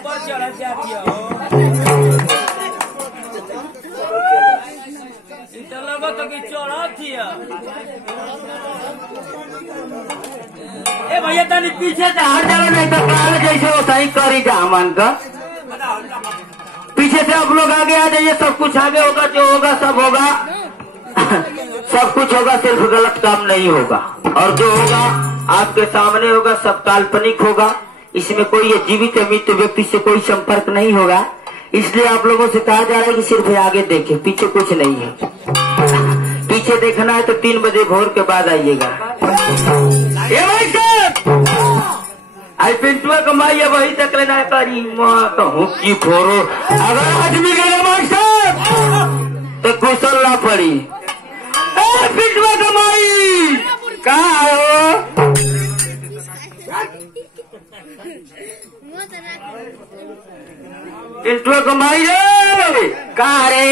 पर चढ़ जाती हो तो कि चढ़ती है। ए भैया तनी पीछे से हट जाओ नहीं तो काल जैसे होता ही करी जामन का। पीछे से आप लोग आगे आ जाइए, सब कुछ आगे होगा, जो होगा सब होगा। सब कुछ होगा, सिर्फ गलत काम नहीं होगा, और जो होगा आपके सामने होगा सब काल्पनिक होगा। इसमें कोई जीवित मृत व्यक्ति से कोई संपर्क नहीं होगा। इसलिए आप लोगों से कहा जा रहा है कि सिर्फ आगे देखें, पीछे कुछ नहीं है। पीछे देखना है तो 3 बजे भोर के बाद आइएगा। आई पिंटुआ कमाई है वही तक लेना करी कहूँ की फोरो। अगर आदमी गए मास्टर तो कुशल ना पड़ी। पिंटुआ कमाई कहाँ आयो? पिंटुआ कमाई रे कहाँ रे?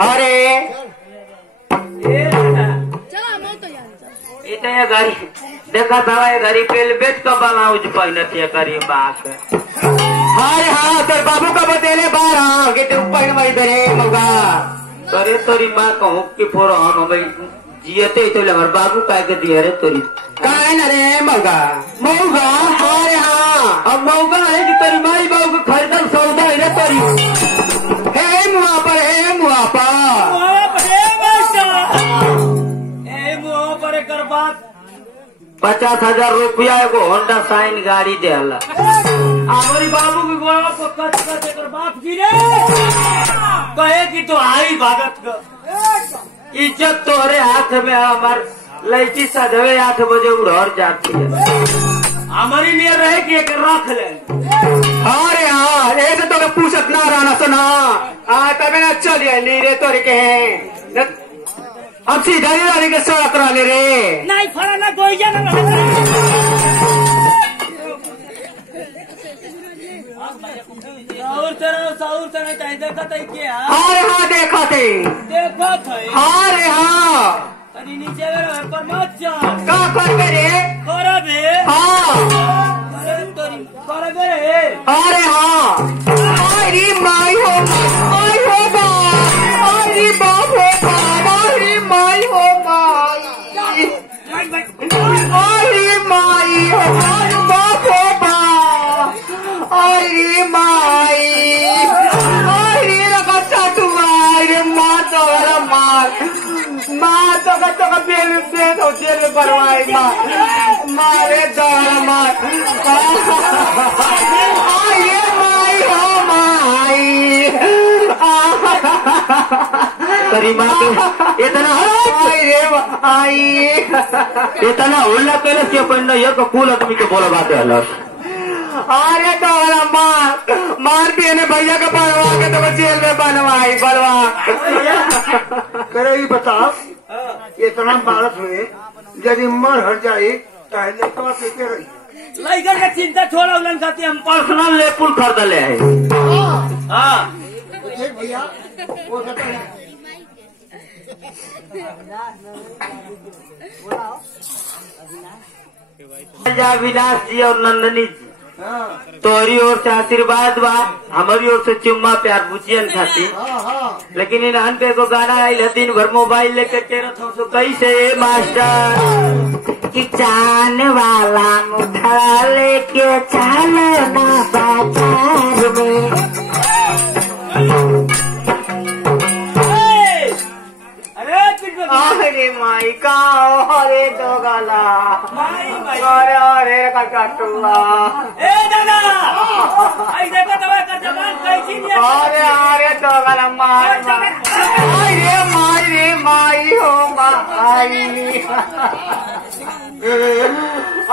अरे इतने गाड़ी देखा था गाड़ी पे बेट का बनाऊज पहने थे करी बात। हाय हाँ तेरे बाबू का बतेले बार कि तू पहन वही तेरे मौका अरे तोरी माँ कहूँ कि फोर हम जियते तो हमारे बाबू का के दिया रे तोरी काहे न रे मौका मौका। हाय हाँ अब मौका है कि तेरी माई बाबू को खरीदल सौदा है रे तोरी। हे मुआ पर 50,000 रुपया एगो होंडा साइन गाड़ी देला। हमारी बाबू की गोड़ा को कट कर देकर बाप गिरे कहे कि तो आई भागत का इज्जत तोहरे हाथ में। हमार लड़की सधवे 8 बजे उड़र जाती है। हमारी लिए रहे कि एक रख ले। अरे हाँ एक तो पूछत ना रहना सुना तब ना चलिए नीरे तोरे के अब सीधा ही के सड़क रहे रे नहीं फड़ा ना कोई जाना। साउर तेरा चाहिए देखा था क्या? अरे हाँ देखा थे अरे हाँ नीचे पर मत जा का कर रे खराब है। हाँ खराब है। अरे हाँ अरे माई हो माई हो अरे बाप हो अरे माई हो माई अरे माई हो बाप हो अरे माई अरे लगा चाटुआ अरे माँ तो माँ तो बेल जेल करवाई मारे दौड़ा मार आइए माई हो माई तेरी माँ के इतना आई इतना उल्ला करे कि अपन ये कुल आदमी के बोला बात है। अरे दौड़ा मार दिए ने भैया का बनवा के तो जेल में बनवाई बनवा करे। ये बताओ इतना बारत हुए यदि मर हट जाए पहले तो रही लड़का का चिंता छोड़ा उलन खाती हम पर्सनल लेपुल खरीद ले है। हाँ भैया अविनाश जी और नंदनी जी तोहरी ओर से आशीर्वाद बा, हमारी ओर से चुम्मा प्यार बुझियन खाती। लेकिन इन्हान पे को गाना आई दिन भर मोबाइल लेके तेरह सौ कैसे मास्टर कि चान वाला मुठा लेके चलना बाजार में। अरे माई का अरे दो गला अरे अरे कटुआ अरे अरे दो गला मार अरे माई रे माई हो माई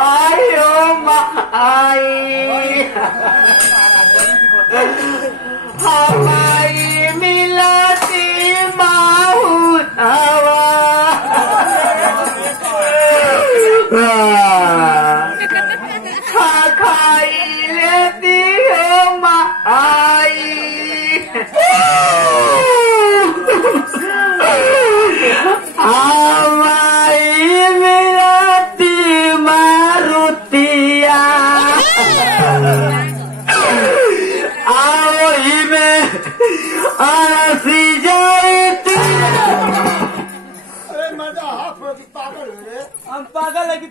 आई हो माई हमारी मिलती माहू हवा खाई लेती हो माई हमारी मिलती मारुतिया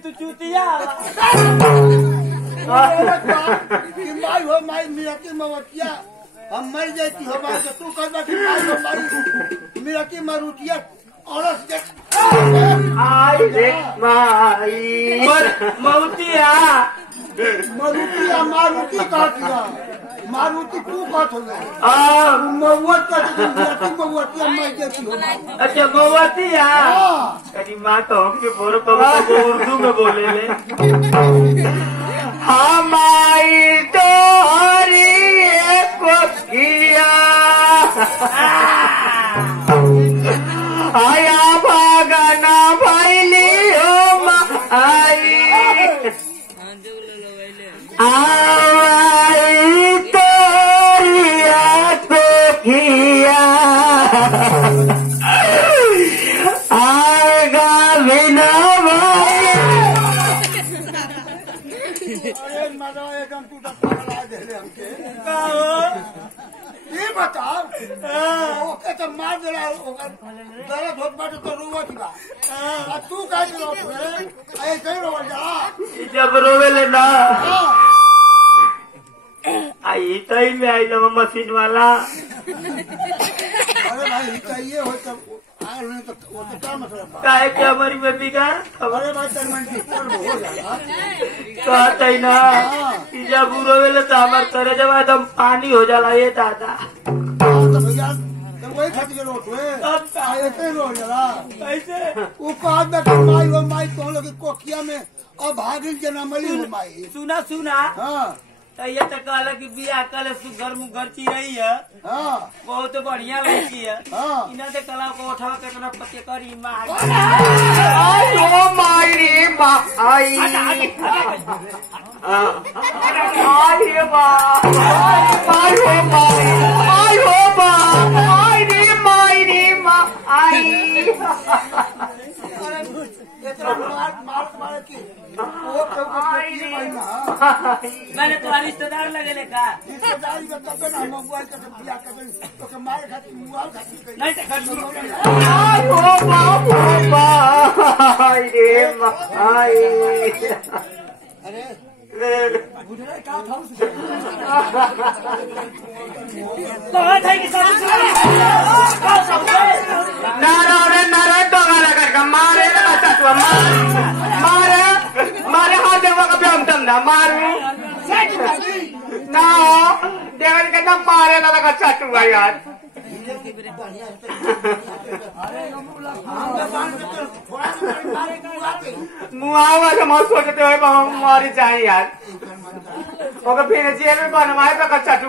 तू चूतिया माई हो माई मेरा की मवतिया हम मर जाती हो माई तो तू कहना कि माई हो माई मेरा की मरुतिया औरत देख आई रे माई मौतिया मरुतिया मारुति कहतिया मारुति तू कहत हो मवत कहती मवतिया माई देती हो अच्छा मौतिया कभी माँ तो हमके बोलो तो उर्दू में बोले ले हमारी तो हरी कोकिया आया भागना भैली हो माई आई तोरिया कोकिया आगा बिना भाई अरे मजा एकदम तू तो पगला दे ले हमके ये बताओ ओके तो मार देला ओकर दर्द होत बाटे तो रोवत बा आ तू काहे रोत रे ऐसे ही रो जा जब रोवेले ना आई तई में आई लव मशीन वाला अरे भाई चाहिए हो तो आए नहीं तो वो तो क्या मतलब काहे के हमारी में बिगाड़ अरे भाई टर्मिनेट डिस्टर्ब हो जाला कहते ही ना कि जब रोवेले तो हमार करे जब एकदम पानी हो जाला ये दादा तो भैया तो वही खट के रोत हुए ऐसे ही रो जाला कैसे वो कहा ना कि माई हो माई तो लोग कोकिया में अब भागिल जनमली हो माई सुना सुना हाँ तो ये तो कहला कि बिया कल सुगर मुगर चिरई है हाँ बहुत बढ़िया लड़की है हाँ इन्हें से कला को उठा के अपना पति करी माँ माई रे माँ आई आई रे माँ आई हो माई आई हो माँ आई रे माँ आई मार की वो मैंने तुम्हारा रिश्तेदार लगे लेखा रिश्तेदारी में तब ना मोबाइल का बिया कर तो के मारे खातिर मोबाइल खातिर नहीं तो आई हो माँ आई रे माँ आई अरे बुझले का था कहाँ था कि नारा डोगा लगा कर मारे ना चटवा मारे मारे हाथ देवा का प्याम तंदा मारू ना देवर के ना मारे ना लगा चटवा यार मुआवा से मत सोचते हो मारी जाए यार ओके फिर जेल में बनवाए तो चटू